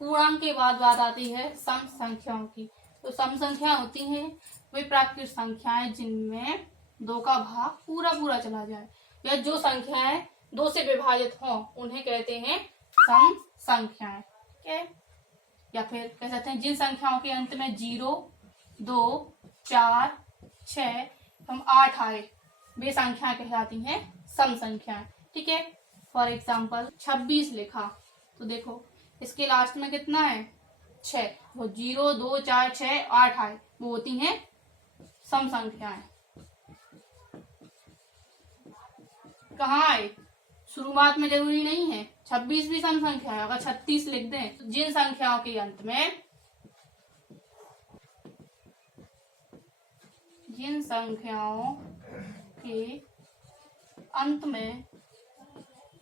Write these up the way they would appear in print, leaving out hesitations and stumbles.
पूर्णांक के बाद बात आती है सम संख्याओं की। तो सम संख्या होती हैं वे प्राकृत संख्याएं जिनमें 2 का भाग पूरा पूरा चला जाए, या जो संख्याएं 2 से विभाजित हों उन्हें कहते हैं सम संख्याएं। ठीक है, या फिर कह सकते हैं जिन संख्याओं के अंत में 0, 2, 4, 6 एवं 8 आए वे संख्याएं कहलाती हैं सम संख्याएं। ठीक है, फॉर एग्जाम्पल 26 लिखा तो देखो इसके लास्ट में कितना है 6, वो 0, 2, 4, 6, 8 आए वो होती हैं सम संख्याएं। कहाँ आए, शुरुआत में जरूरी नहीं है, 26 भी सम संख्या है। अगर 36 लिख दें तो जिन संख्याओं के अंत में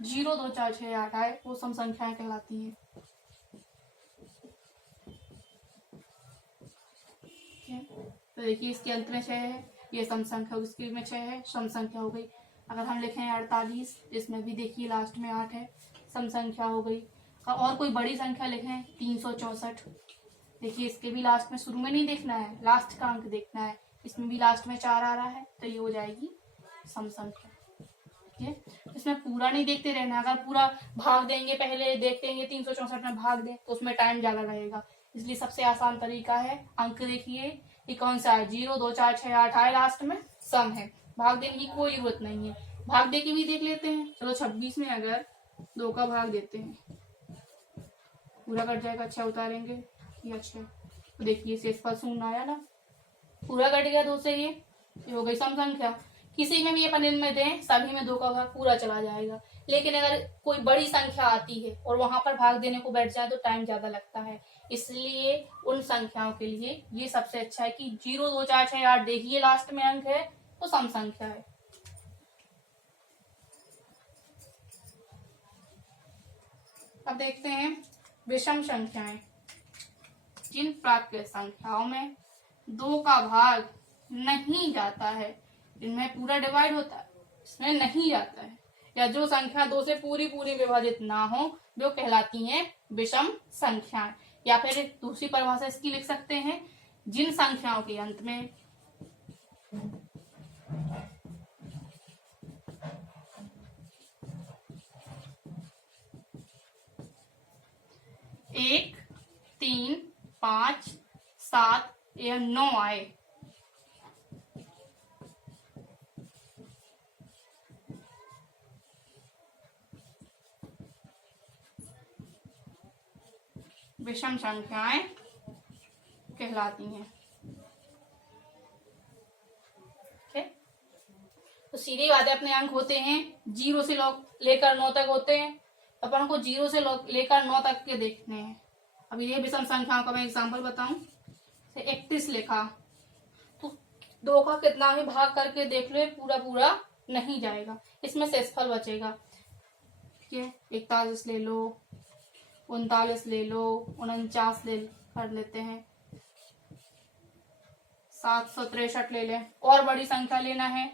0, 2, 4, 6, 8 आए वो सम संख्याएं कहलाती हैं। तो देखिए इसके अंत में 6 है, ये सम संख्या, इसके में 6 है, सम संख्या हो गई। अगर हम लिखें 48, इसमें भी देखिए लास्ट में 8 है, सम संख्या हो गई। और कोई बड़ी संख्या लिखें 364, देखिए इसके भी लास्ट में, शुरू में नहीं देखना है, लास्ट का अंक देखना है, इसमें भी लास्ट में 4 आ रहा है तो ये हो जाएगी सम संख्या। ठीक है, इसमें पूरा नहीं देखते रहना, अगर पूरा भाग देंगे, पहले देखते हैं 364 में भाग दें तो उसमें टाइम ज्यादा लगेगा, इसलिए सबसे आसान तरीका है अंक देखिए ये कौन सा है, 0, 2, 4, 6, 8 आए लास्ट में, सम है, भाग देने की कोई जरूरत नहीं है। भाग दे के भी देख लेते हैं, चलो 26 में अगर 2 का भाग देते हैं पूरा कट जाएगा, 6 उतारेंगे ये 6, तो देखिए शेषफल 0 आया ना, पूरा कट गया 2 से, ये हो गई सम संख्या। किसी में भी अपन इनमें दें सभी में 2 का भाग पूरा चला जाएगा, लेकिन अगर कोई बड़ी संख्या आती है और वहां पर भाग देने को बैठ जाए तो टाइम ज्यादा लगता है, इसलिए उन संख्याओं के लिए ये सबसे अच्छा है कि 0, 2, 4, 6, 8 देखिए लास्ट में अंक है तो सम संख्या है। अब देखते हैं विषम संख्याएं। जिन प्राकृत संख्याओं में 2 का भाग नहीं जाता है, जिनमें पूरा डिवाइड होता है इसमें नहीं जाता है, या जो संख्या 2 से पूरी पूरी विभाजित ना हो वो कहलाती हैं विषम संख्याएं। या फिर दूसरी परिभाषा इसकी लिख सकते हैं, जिन संख्याओं के अंत में 1, 3, 5, 7 एवं 9 आए विषम संख्याएं कहलाती हैं। तो सीधी बात है, अपने अंक होते हैं 0 से लेकर 9 तक होते हैं, अपन को 0 से लेकर 9 तक के देखने हैं। अभी ये विषम संख्याओं का मैं एग्जांपल बताऊं, 31 लिखा तो 2 का कितना भी भाग करके देख लो पूरा पूरा नहीं जाएगा, इसमें शेषफल बचेगा। ठीक है, 41 ले लो, 39 ले लो, 49 कर लेते हैं, 763 ले लें, और बड़ी संख्या लेना है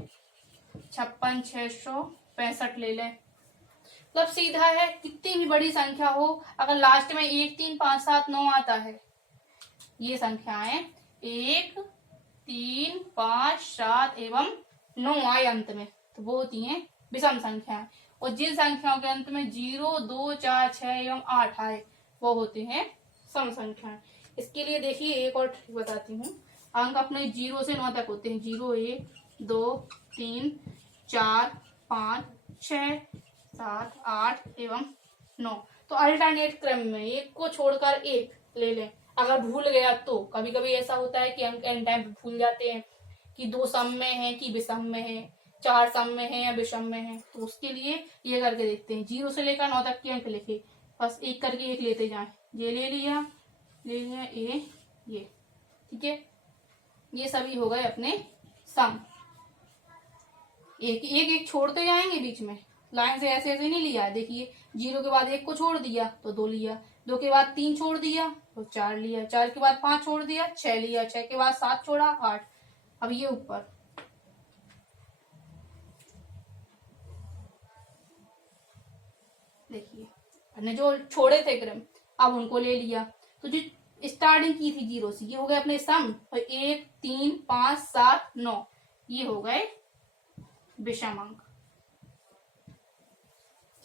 56, 665 ले लें। मतलब सीधा है, कितनी भी बड़ी संख्या हो अगर लास्ट में 1, 3, 5, 7, 9 आता है, ये संख्याएं 1, 3, 5, 7 एवं 9 आए अंत में तो वो होती हैं विषम संख्याएं। और जिन संख्याओं के अंत में 0, 2, 4, 6 एवं 8 आए वो होते हैं सम संख्याएं। इसके लिए देखिए एक और ट्रिक बताती हूँ, अंक अपने 0 से 9 तक होते हैं, 0, 1, 2, 3, 4, 5, 6, 7, 8 एवं 9, तो अल्टरनेट क्रम में एक को छोड़कर एक ले लें। अगर भूल गया तो कभी कभी ऐसा होता है कि अंक एंड टाइम पे भूल जाते हैं कि 2 सम में है कि विषम में है, 4 सम में है या विषम में है, तो उसके लिए ये करके देखते हैं, 0 से लेकर 9 तक के अंक लिखे, बस एक करके एक लेते जाएं, ये ले लिया ये, ठीक है, ये सभी हो गए अपने सम। एक छोड़ते जाएंगे बीच में, लाइन से ऐसे ऐसे नहीं लिया है, देखिए 0 के बाद 1 को छोड़ दिया तो 2 लिया, 2 के बाद 3 छोड़ दिया तो 4 लिया, 4 के बाद 5 छोड़ दिया 6 लिया, 6 के बाद 7 छोड़ा 8। अब ये ऊपर देखिए, हमने जो छोड़े थे क्रम अब उनको ले लिया, तो जो स्टार्टिंग की थी 0 से, ये हो गए अपने सम, और 1 3 5 7 9 ये हो गए विषम अंक।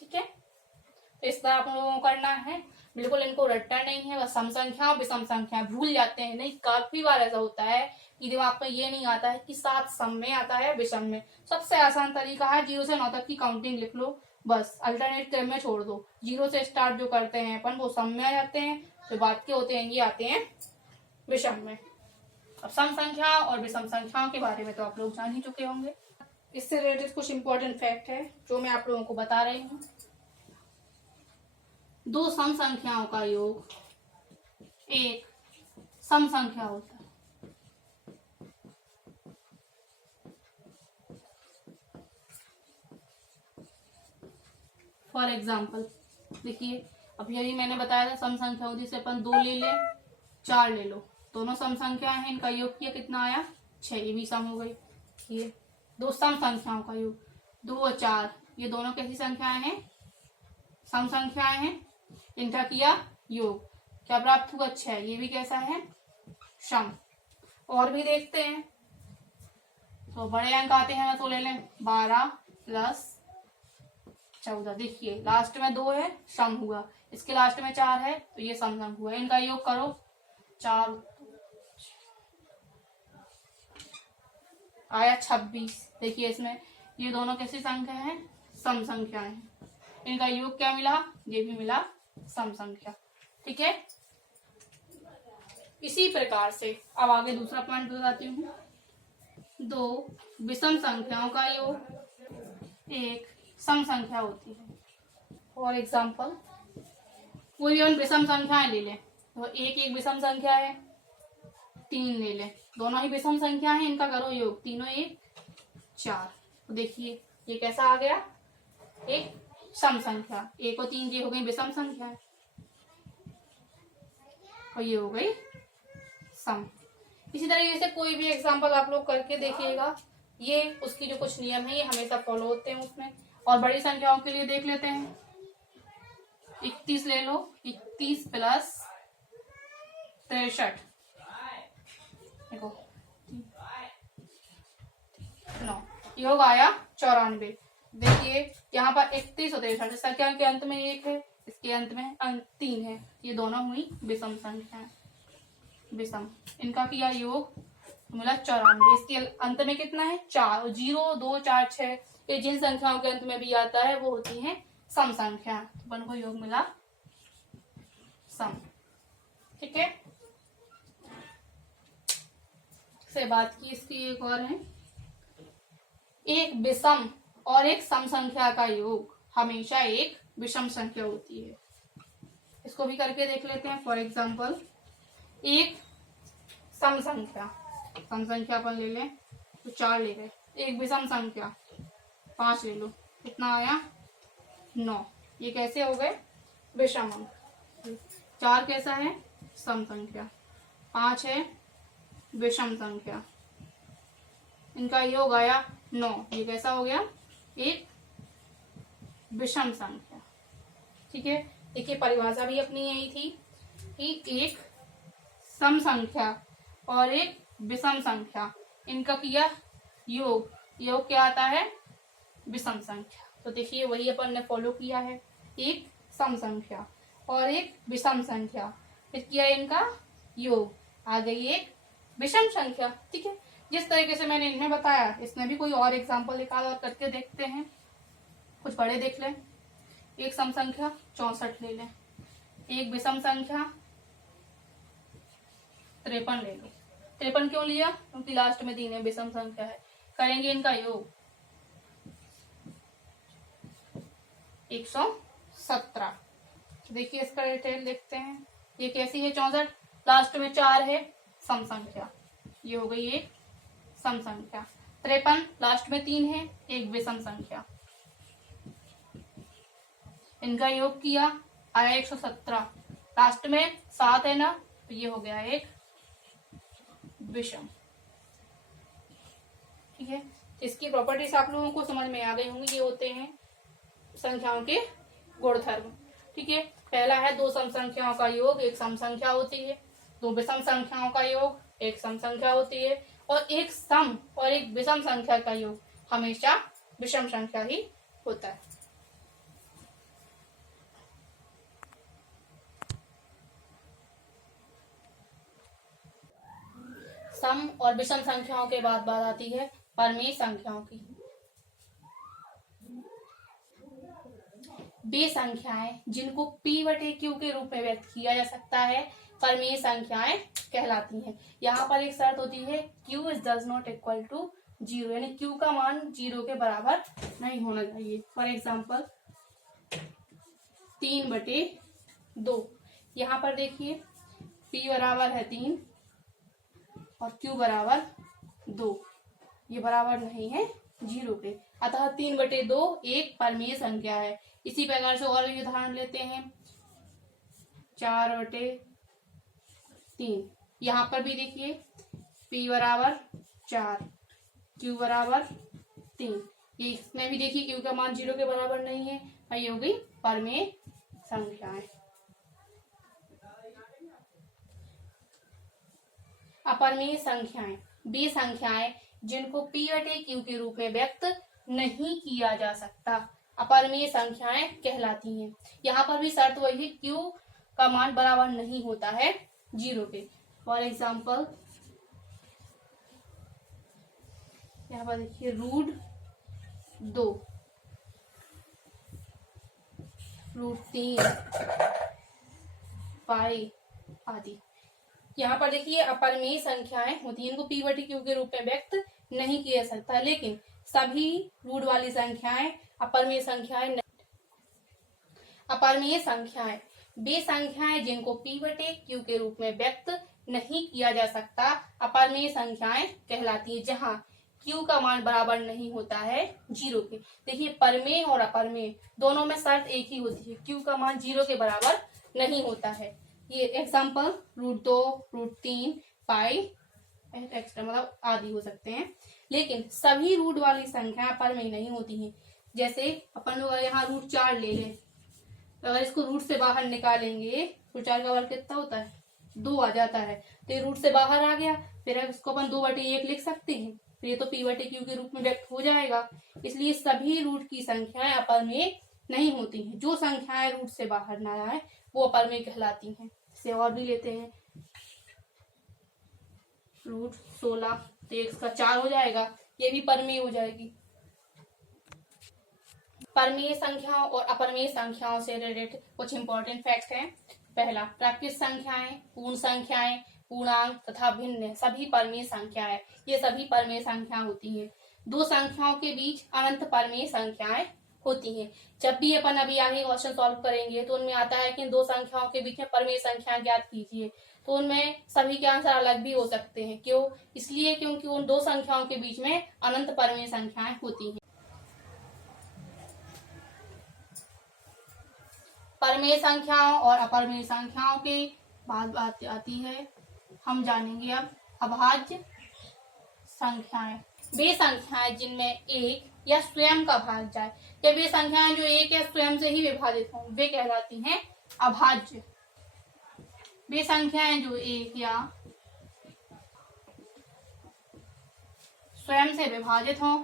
ठीक है, तो इस तरह आप लोगों को करना है, बिल्कुल इनको रटना नहीं है, बस सम संख्या और विषम संख्या भूल जाते हैं। नहीं, काफी बार ऐसा होता है कि दिमाग में ये नहीं आता है कि 7 सम में आता है विषम में। सबसे आसान तरीका है 0 से 9 तक की काउंटिंग लिख लो, बस अल्टरनेट क्रम में छोड़ दो। 0 से स्टार्ट जो करते हैं अपन वो सम में आ जाते हैं, जो बात के होते हैं ये आते हैं विषम में। अब सम संख्या और विषम संख्याओं के बारे में तो आप लोग जान ही चुके होंगे। इससे रिलेटेड कुछ इंपॉर्टेंट फैक्ट है जो मैं आप लोगों को बता रही हूँ। दो सम संख्याओं का योग एक सम संख्या होता है। फॉर एग्जाम्पल देखिए, अब यही मैंने बताया था सम संख्या होती से अपन 2 ले ले 4 ले लो, दोनों सम संख्या है, इनका योग किया कितना आया 6, ये भी सम हो गई। ये दो सम संख्याओं का योग 2 और 4, ये दोनों कैसी संख्याएं हैं, सम संख्याएं हैं, इनका किया योग, क्या प्राप्त हुआ 6, ये भी कैसा है सम। और भी देखते हैं, तो बड़े अंक आते हैं तो ले लें 12 प्लस 14, देखिए लास्ट में 2 है सम हुआ, इसके लास्ट में 4 है तो ये सम अंक हुआ, इनका योग करो 4 आया 26। देखिए इसमें ये दोनों कैसी संख्या है, सम संख्याएं हैं, इनका योग क्या मिला, ये भी मिला सम संख्या। ठीक है, इसी प्रकार से अब आगे दूसरा पॉइंट बताती हूँ। 2 विषम संख्याओं का योग एक सम संख्या होती है। फॉर एग्जाम्पल कोई भी हम विषम संख्याएं ले लें, तो एक विषम संख्या है, 3 ले लें, दोनों ही विषम संख्या है, इनका करो योग, तीनों 1 4, तो देखिए ये कैसा आ गया, एक सम संख्या, 1 और 3 ये हो गई विषम संख्या और ये हो गई सम। इसी तरीके से कोई भी एग्जाम्पल आप लोग करके देखिएगा, ये उसकी जो कुछ नियम है ये हमेशा फॉलो होते हैं उसमें। और बड़ी संख्याओं के लिए देख लेते हैं, 31 ले लो, 31 प्लस 63, देखो 9, योग आया 94। देखिए यहाँ पर 31 और 63, संख्या के अंत में 1 है, इसके अंत में 3 है, ये दोनों हुई विषम संख्या, विषम, इनका किया योग मिला 94, इसके अंत में कितना है 4, 0 2 4 6, ये जिन संख्याओं के अंत में भी आता है वो होती है सम संख्या, तो अपन को योग मिला सम। ठीक है, से बात की इसकी एक और है, एक विषम और एक सम संख्या का योग हमेशा एक विषम संख्या होती है। इसको भी करके देख लेते हैं। फॉर एग्जाम्पल एक सम संख्या, सम संख्या अपन ले लें तो 4 ले गए, एक विषम संख्या 5 ले लो, कितना आया 9, ये कैसे हो गए विषम अंक। 4 कैसा है सम संख्या, 5 है विषम संख्या, इनका योग आया 9, ये कैसा हो गया एक विषम संख्या। ठीक है, देखिए परिभाषा भी अपनी यही थी कि एक सम संख्या और एक विषम संख्या, इनका किया योग, योग क्या आता है विषम संख्या। तो देखिए वही अपन ने फॉलो किया है, एक सम संख्या और एक विषम संख्या, फिर किया इनका योग, आ गई एक विषम संख्या। ठीक है, जिस तरीके से मैंने इनमें बताया इसमें भी कोई और एग्जाम्पल निकाल और करके देखते हैं। कुछ बड़े देख लें, एक सम संख्या 64 ले लें, एक विषम संख्या 53 ले लो। 53 क्यों लिया, क्योंकि लास्ट में 3 है, विषम संख्या है, करेंगे इनका योग 117। देखिए इसका डिटेल देखते हैं, ये कैसी है 64, लास्ट में 4 है सम संख्या, ये हो गई एक सम संख्या। 53 लास्ट में 3 है, एक विषम संख्या, इनका योग किया आया 117, लास्ट में 7 है ना, तो ये हो गया एक विषम। ठीक है, इसकी प्रॉपर्टीज आप लोगों को समझ में आ गई होंगी, ये होते हैं संख्याओं के गुणधर्म। ठीक है। पहला है दो सम संख्याओं का योग एक सम संख्या होती है, दो विषम संख्याओं का योग एक सम संख्या होती है, और एक सम और एक विषम संख्या का योग हमेशा विषम संख्या ही होता है। सम और विषम संख्याओं के बाद बात आती है परमेय संख्याओं की। वे संख्याएं जिनको p/q के रूप में व्यक्त किया जा सकता है परमेय संख्याएं कहलाती हैं। यहाँ पर एक शर्त होती है q does not equal to 0, यानी q का मान 0 के बराबर नहीं होना चाहिए। फॉर एग्जाम्पल 3/2, यहाँ पर देखिए p बराबर है 3 और q बराबर 2, ये बराबर नहीं है 0 के, अतः 3/2 एक परमेय संख्या है। इसी प्रकार से और भी उदाहरण लेते हैं 4/3, यहाँ पर भी देखिए p बराबर 4 q बराबर 3, ये इसमें भी देखिए q का मान 0 के बराबर नहीं है, ये हो गई परमेय संख्याएं। अपरमेय संख्याएं वे संख्याएं जिनको p/q के रूप में व्यक्त नहीं किया जा सकता अपरमेय संख्याएं कहलाती हैं। यहाँ पर भी शर्त वही है q का मान बराबर नहीं होता है 0 के। फॉर एग्जाम्पल यहाँ पर देखिए √2, √3, पाई आदि। यहाँ पर देखिए अपरमेय संख्याएं होती हैं, इनको p/q के रूप में व्यक्त नहीं किया जा सकता, लेकिन सभी रूट वाली संख्याएं अपरमेय संख्याएं नहीं। अपरमेय संख्याएं वे संख्याएं जिनको p/q के रूप में व्यक्त नहीं किया जा सकता अपरमेय संख्याएं कहलाती है, जहां q का मान बराबर नहीं होता है 0 के। देखिए परमेय और अपरमेय दोनों में शर्त एक ही होती है, q का मान 0 के बराबर नहीं होता है। ये एग्जाम्पल √2, √3, पाई एक्स्ट्रा मतलब आदि हो सकते हैं, लेकिन सभी रूट वाली संख्या परमेय नहीं होती हैं। जैसे अपन लोग यहाँ √4 ले लें, अगर इसको रूट से बाहर निकालेंगे तो 4 का वर्ग कितना होता है 2 आ जाता है, तो ये रूट से बाहर आ गया, फिर इसको अपन 2/1 लिख सकते हैं, फिर ये तो p/q के रूप में व्यक्त हो जाएगा। इसलिए सभी रूट की संख्याएं अपरमेय नहीं होती हैं, जो संख्याएं रूट से बाहर ना आए वो अपरमेय कहलाती हैं। इसे और भी लेते हैं √16, तो x का 4 हो जाएगा, ये भी परमेय हो जाएगी। परमेय संख्याओं और अपरमेय संख्याओं से रिलेटेड कुछ इंपॉर्टेंट फैक्ट हैं। पहला, प्राकृत संख्याएं, पूर्ण संख्याएं, पूर्णांक तथा भिन्न सभी परमेय संख्याएं, ये सभी परमेय संख्या होती हैं। दो संख्याओं के बीच अनंत परमेय संख्याएं होती हैं। जब भी अपन अभी आगे क्वेश्चन सॉल्व करेंगे तो उनमें आता है कि दो संख्याओं के बीच में परमेय संख्या ज्ञात कीजिए, तो उनमें सभी के आंसर अलग भी हो सकते हैं। क्यों? इसलिए क्योंकि उन दो संख्याओं के बीच में अनंत परमेय संख्याएं होती हैं। परमेय संख्याओं और अपरमेय संख्याओं के बाद आती है, हम जानेंगे अब अभाज्य संख्याएं। वे संख्याएं जिनमें एक या स्वयं का भाग जाए, या वे संख्याएं जो एक या स्वयं से ही विभाजित हों, वे कहलाती हैं अभाज्य। वे संख्याएं जो एक या स्वयं से विभाजित हों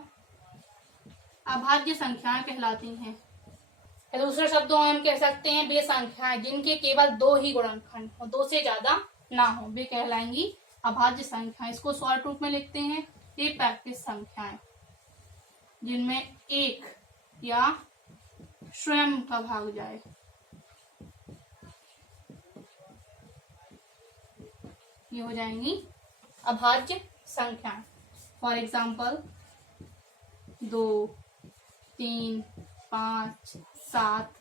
अभाज्य संख्याएं कहलाती हैं। दूसरे शब्दों में हम कह सकते हैं वे संख्याएं जिनके केवल दो ही गुणनखंड हो, दो से ज्यादा ना हो, वे कहलाएंगी अभाज्य संख्याएं। इसको शॉर्ट रूप में लिखते हैं ये प्राकृत संख्याएं जिनमें एक या स्वयं का भाग जाए, ये हो जाएंगी अभाज्य संख्याएं। फॉर एग्जाम्पल 2, 3, 5, 7,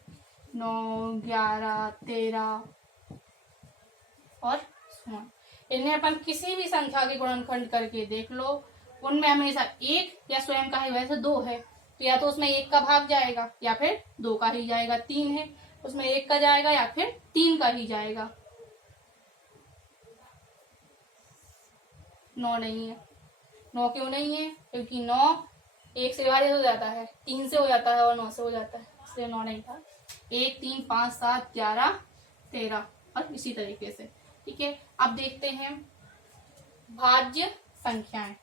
9, 11, 13 और 16। इन्हें अपन किसी भी संख्या के गुणनखंड करके देख लो, उनमें हमेशा एक या स्वयं का ही, वैसे दो है तो या तो उसमें एक का भाग जाएगा या फिर दो का ही जाएगा। 3 है उसमें एक का जाएगा या फिर 3 का ही जाएगा। 9 नहीं है। 9 क्यों नहीं है? क्योंकि 9 1 से विभाजित हो जाता है, 3 से हो जाता है और 9 से हो जाता है, इसलिए 9 नहीं था। 1 3 5 7 11 13 और इसी तरीके से। ठीक है, अब देखते हैं भाज्य संख्याएं।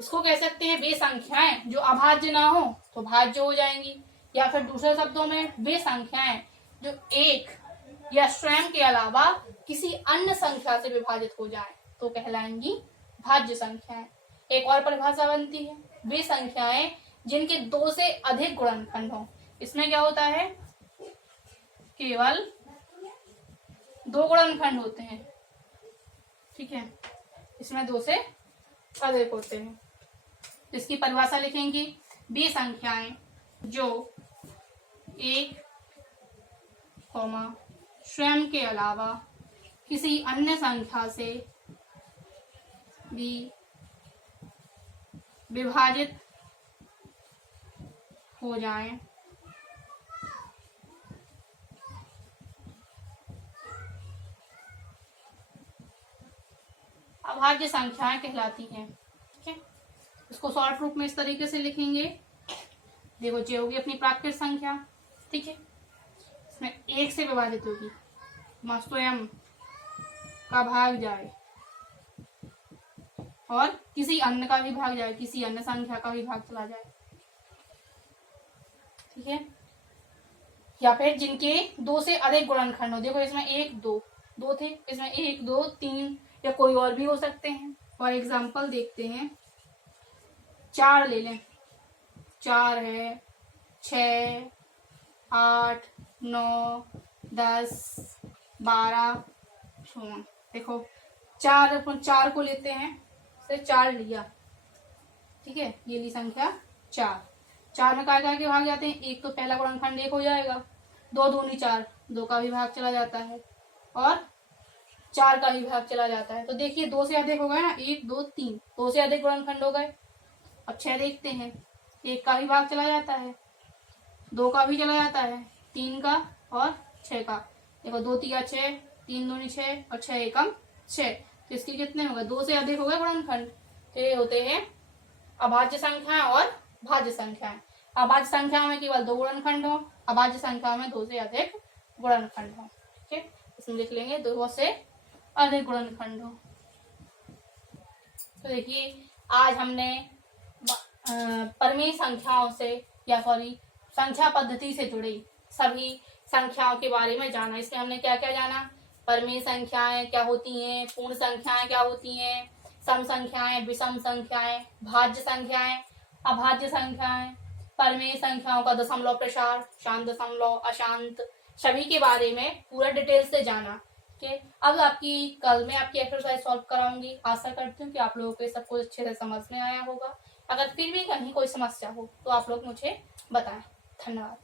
इसको कह सकते हैं वे संख्याएं जो अभाज्य ना हो तो भाज्य हो जाएंगी, या फिर दूसरे शब्दों में वे संख्याएं जो एक या स्वयं के अलावा किसी अन्य संख्या से विभाजित हो जाएं तो कहलाएंगी भाज्य संख्याएं। एक और परिभाषा बनती है वे संख्याएं जिनके 2 से अधिक गुणनखंड हो। इसमें क्या होता है, केवल 2 गुणनखंड होते हैं। ठीक है, इसमें 2 से अधिक होते हैं। इसकी परिभाषा लिखेंगे वे संख्याएं जो 1, स्वयं के अलावा किसी अन्य संख्या से भी विभाजित हो जाएं अभाज्य संख्याएं कहलाती हैं। ठीक है, इसको शॉर्ट रूप में इस तरीके से लिखेंगे। देखो, ये होगी अपनी प्राकृत संख्या। ठीक है, इसमें 1 से विभाजित होगी, स्वयं का भाग जाए और किसी अन्य का भी भाग जाए, किसी अन्य संख्या का भी भाग चला जाए। ठीक है, या फिर जिनके 2 से अधिक गुणनखंड हो। देखो, इसमें 1 2 थे, इसमें 1 2 3 या कोई और भी हो सकते हैं। और एग्जाम्पल देखते हैं, 4 ले लें, 4 है, 6 8 9 10 12 16। देखो, 4 को लेते हैं, सिर्फ 4 लिया। ठीक है, ये ली संख्या 4 में काय के भाग जाते हैं, एक तो पहला गुणनखंड 1 हो जाएगा, 2 दूनी 4, 2 का भी भाग चला जाता है और 4 का भी भाग चला जाता है। तो देखिए 2 से अधिक हो गए ना, 1 2 3, 2 से अधिक गुणनखंड हो गए। अब 6 देखते हैं, 1 का भी भाग चला जाता है, 2 का भी चला जाता है, 3 का और 6 का। देखो, 2 3 6, 3 दूनी 6 और 6 एकम 6। तो इसके कितने हो गए, 2 से अधिक हो गए गुणनखंड। तो ये होते हैं अभाज्य संख्याएं और भाज्य संख्याएं। अभाज्य संख्या में केवल 2 गुणनखंड हो, अभाज्य संख्या में 2 से अधिक गुणनखंड हो। ठीक है, इसमें लिख लेंगे 2 से अधिक गुणनखंड हो। तो देखिए, आज हमने परिमेय संख्याओं से संख्या पद्धति से जुड़ी सभी संख्याओं के बारे में जाना। इसमें हमने क्या क्या जाना, परिमेय संख्याएं क्या होती हैं, पूर्ण संख्याएं क्या होती हैं, सम संख्याएं, विषम संख्याएं, भाज्य संख्याएं, अभाज्य संख्याएं, परिमेय संख्याओं का दशमलव प्रसार, शांत दशमलव, अशांत, सभी के बारे में पूरा डिटेल से जाना। ठीक, अब कल मैं आपकी एक्सरसाइज सॉल्व कराऊंगी। आशा करती हूँ कि आप लोगों को सब कुछ अच्छे से समझ में आया होगा। अगर फिर भी कहीं कोई समस्या हो तो आप लोग मुझे बताएं। धन्यवाद।